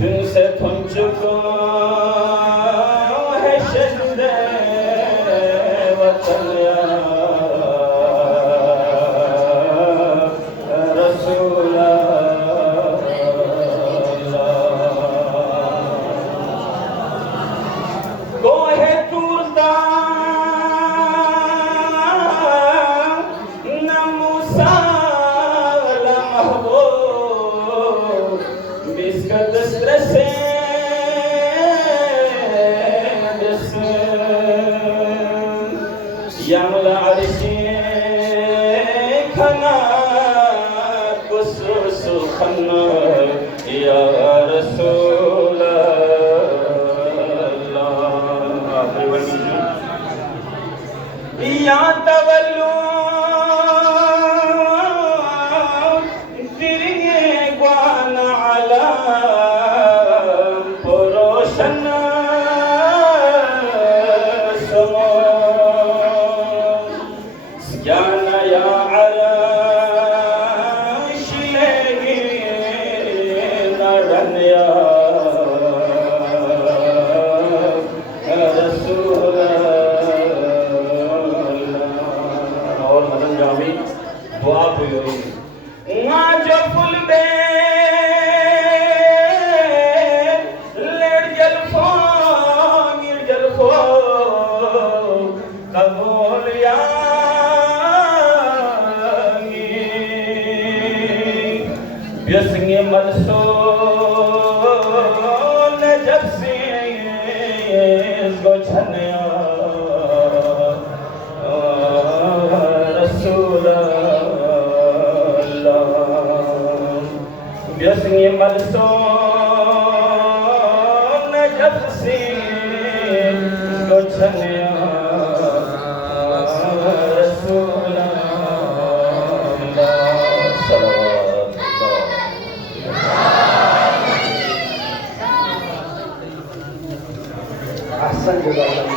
से थम चुको है शहीद वतन रसूल गोहे तूरता न मूसा महबूब बिस्का दस्त्र से यमला अर्शी खना कुसुस खना या रसूल या तवल्लु तिरिगे ग्वान अला पुरोशन समो ज्ञान या अरश लेगी नरन या रसूल और मदन जामी दुआ हुई जो फुल बे लेट जलफो गिर जलफो कबूल यानी व्यसंगे मलसो जब से गोछनिया रसूल व्यसंगे मलसो